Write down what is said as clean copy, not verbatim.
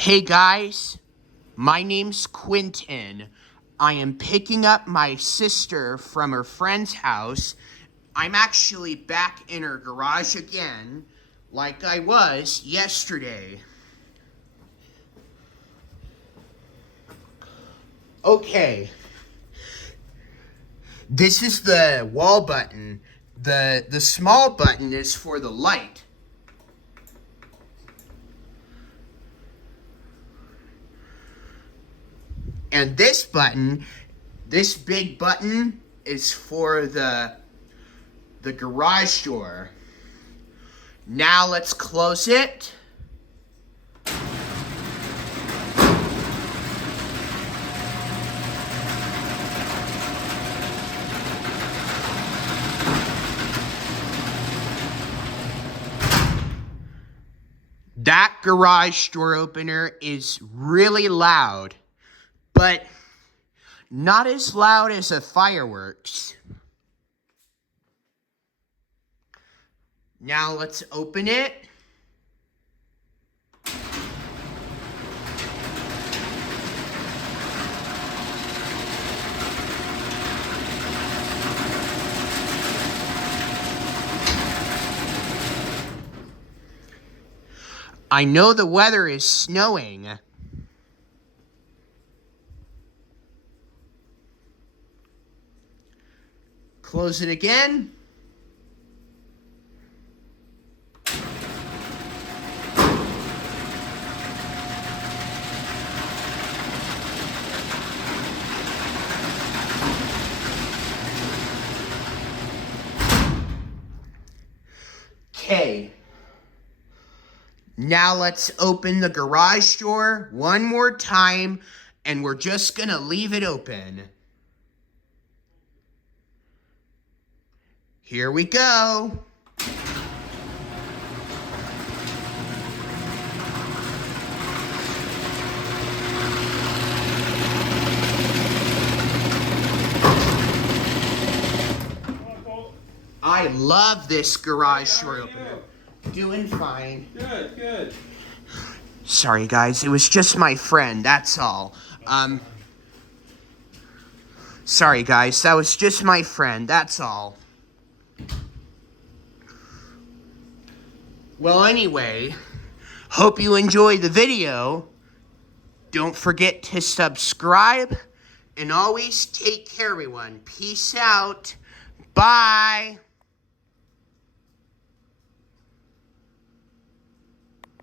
Hey guys, my name's Quentin. I am picking up my sister from her friend's house. I'm actually back in her garage again, like I was yesterday. Okay. This is the wall button. The small button is for the light. And this button, this big button, is for the garage door. Now let's close it. That garage door opener is really loud, but not as loud as a fireworks. Now let's open it. I know the weather is snowing. Close it again. Okay. Now let's open the garage door one more time, and we're just gonna leave it open. Here we go. I love this garage door opener. Doing fine. Good, good. Sorry guys, it was just my friend, that's all. Sorry guys, that was just my friend, that's all. Well, anyway, hope you enjoyed the video. Don't forget to subscribe, and always take care, everyone. Peace out. Bye.